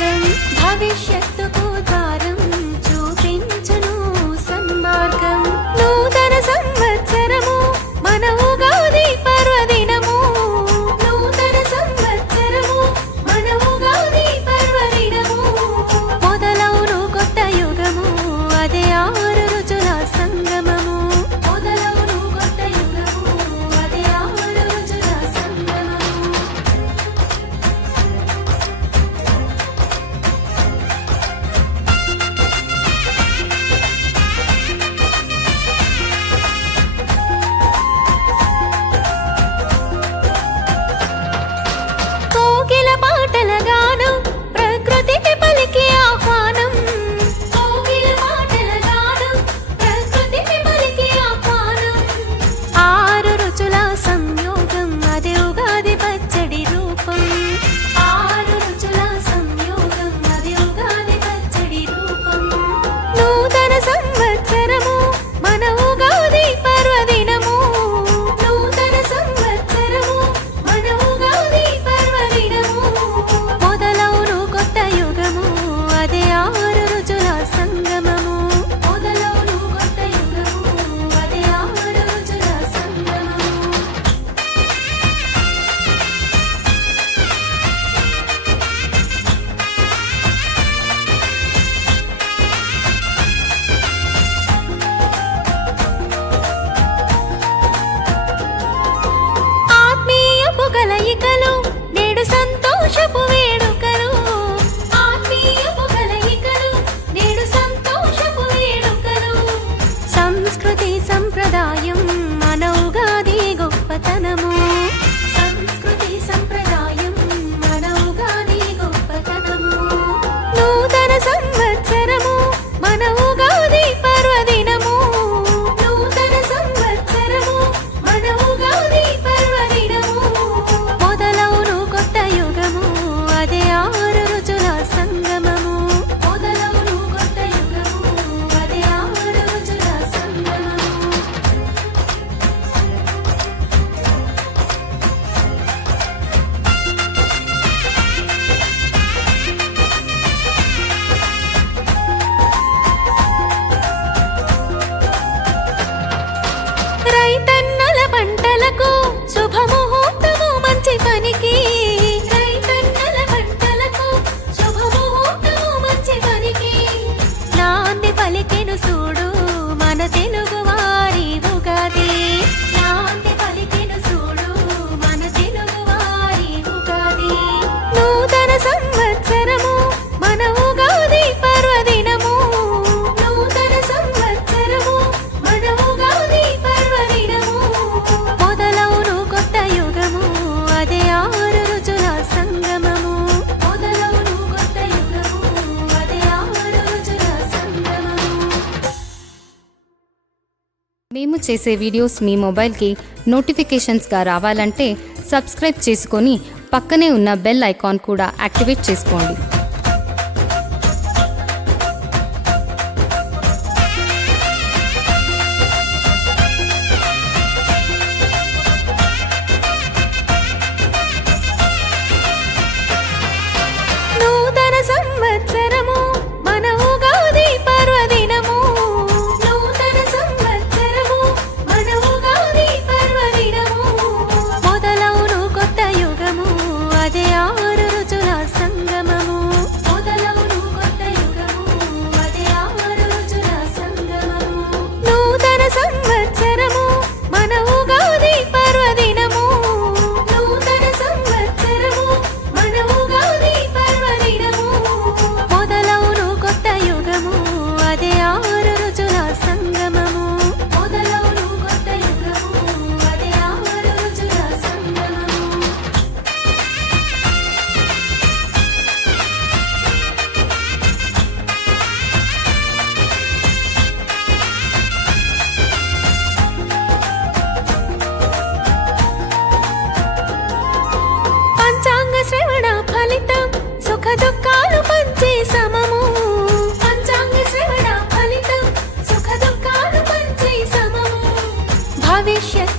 సన్మార్గం భవిష్యత్తుకు ద్వారం చూపించును సన్మార్గం. నూతన సంవత్సరము మన ఉగాది పర్వదినము. నూతన సంవత్సరము మన ఉగాది పర్వదినము. మొదలవును కొత్త యుగము అదే 6 రుచుల సంగమము. మొదలవును కొత్త యుగము అదే 6 రుచుల సంగమము. కోకిల పాటల గానం ప్రకృతికి పలికి ఆహ్వానం. కోకిల పాటల గానం ప్రకృతికి పలికి ఆహ్వానం. 6 రుచుల సంయోగం అదే ఉగాది పచ్చడి రూపం. 6 రుచుల సంయోగం అదే ఉగాది పచ్చడి రూపం. నూతన సంవత్సరము మన ఉగాది పర్వదినము. నూతన సంవత్సరము మన ఉగాది పర్వదినము. మొదలవును కొత్త యుగము అదే 6 రుచుల సంగమము. మొదలవును కొత్త యుగము అదే 6 రుచుల సంగమము. ఆత్మీయపు కలయికలు నేడు సంతోషపు వేడుకలు. ఆత్మీయపు కలయికలు నేడు సంతోషపు వేడుకలు. సంస్కృతి సంప్రదాయం మన ఉగాది గొప్పతనము. సంస్కృతి సంప్రదాయం మన ఉగాది గొప్పతనము. నూతన సంవత్సరము మన ఉగాది పర్వదినము. నూతన సంవత్సరము మన ఉగాది పర్వదినము. మొదలవును కొత్త యుగము అదే 6 రుచుల సంగమము. మొదలవును కొత్త యుగము అదే 6 రుచుల సంగమము. రైతన్నల పంటలకు శుభముహూర్తము మంచి పనికి. రైతన్నల పంటలకు శుభముహూర్తము మంచి పనికి. నాంది పలికెను చూడు మన తెలుగు వారి ఉగాది. నాంది పలికెను చూడు మన తెలుగు వారి ఉగాది. నూతన సంవత్సరము మన ఉగాది పర్వదినము. నూతన సంవత్సరము మన ఉగాది పర్వదినము. మొదలవును కొత్త యుగము అదే 6 రుచుల సంగమము. మొదలవును కొత్త యుగము అదే 6 రుచుల సంగమము. మేము చేసే వీడియోస్ మీ మొబైల్కి నోటిఫికేషన్స్గా రావాలంటే సబ్స్క్రైబ్ చేసుకొని పక్కనే ఉన్న బెల్ ఐకాన్ కూడా యాక్టివేట్ చేసుకోండి. నూతన సంవత్సరము మన ఉగాది పర్వదినము. నూతన సంవత్సరము మన ఉగాది పర్వదినము. మొదలవును కొత్త యుగము అదే 6 రుచుల సంగమము. మొదలవును కొత్త యుగము అదే 6 రుచుల సంగమము. నూతన సంవత్సరము మన ఉగాది పర్వదినము. నూతన సంవత్సరము మన ఉగాది పర్వదినము. మొదలవును కొత్త యుగము అదే 6 రుచుల సంగమము. మొదలవును కొత్త యుగము అదే 6 రుచుల సంగమము. పంచాంగ శ్రవణ ఫలితం సుఖ దుఃఖాలు పంచే సమము. పంచాంగ శ్రవణ ఫలితం సుఖ దుఃఖాలు పంచే సమము. భవిష్యత్